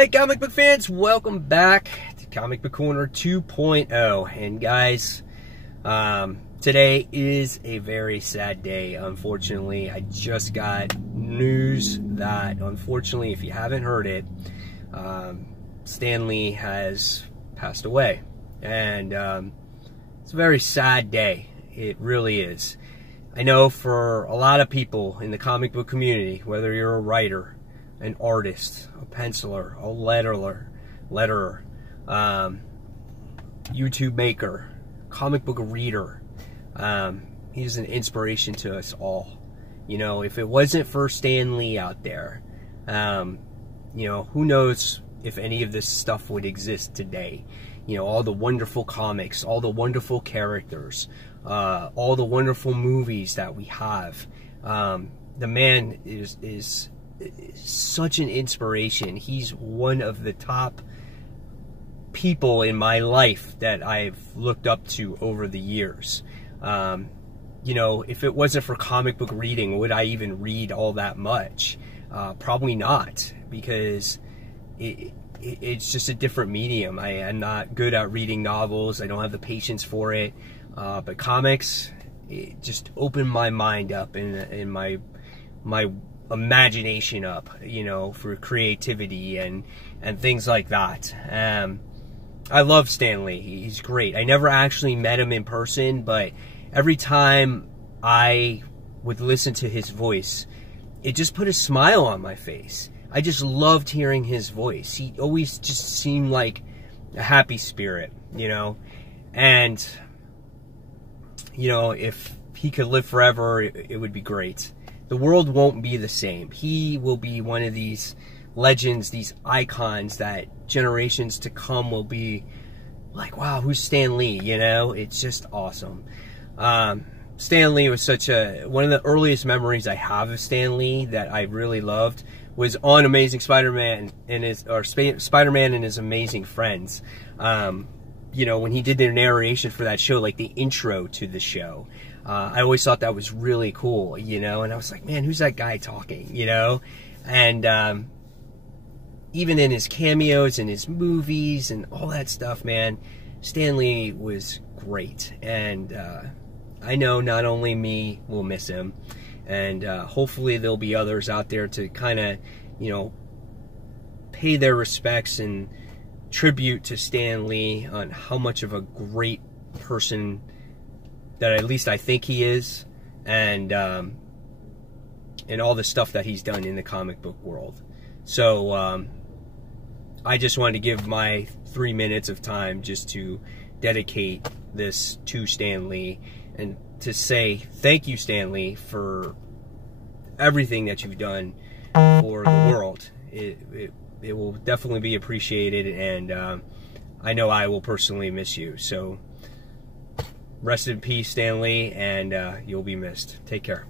Hey comic book fans, welcome back to Comic Book Corner 2.0. And guys, today is a very sad day. Unfortunately, I just got news that, unfortunately, if you haven't heard it, Stan Lee has passed away. And it's a very sad day. It really is. I know for a lot of people in the comic book community, whether you're a writer, an artist, a penciler, a letterer, YouTube maker, comic book reader, he's an inspiration to us all. You know, if it wasn't for Stan Lee out there, you know, who knows if any of this stuff would exist today. You know, all the wonderful comics, all the wonderful characters, all the wonderful movies that we have. The man is such an inspiration. He's one of the top people in my life that I've looked up to over the years. You know, if it wasn't for comic book reading, would I even read all that much? Probably not, because it's just a different medium. I'm not good at reading novels. I don't have the patience for it. But comics, it just opened my mind up and my imagination up, you know, for creativity and things like that. I love Stan Lee. He's great. I never actually met him in person, but every time I would listen to his voice, it just put a smile on my face. I just loved hearing his voice. He always just seemed like a happy spirit, you know. And, you know, if he could live forever, it would be great. The world won't be the same. He will be one of these legends, these icons that generations to come will be like, wow, who's Stan Lee? You know, it's just awesome. Stan Lee was one of the earliest memories I have of Stan Lee that I really loved was on Amazing Spider-Man and Spider-Man and His Amazing Friends. You know, when he did the narration for that show, like the intro to the show. I always thought that was really cool, you know, and I was like, man, who's that guy talking, you know? And even in his cameos and his movies and all that stuff, man, Stan Lee was great. And I know not only me will miss him, and hopefully there'll be others out there to kind of, you know, pay their respects and tribute to Stan Lee on how much of a great person that at least I think he is, and all the stuff that he's done in the comic book world. So I just wanted to give my 3 minutes of time just to dedicate this to Stan Lee and to say thank you, Stan Lee, for everything that you've done for the world. It will definitely be appreciated, and I know I will personally miss you. So rest in peace, Stan Lee, and you'll be missed. Take care.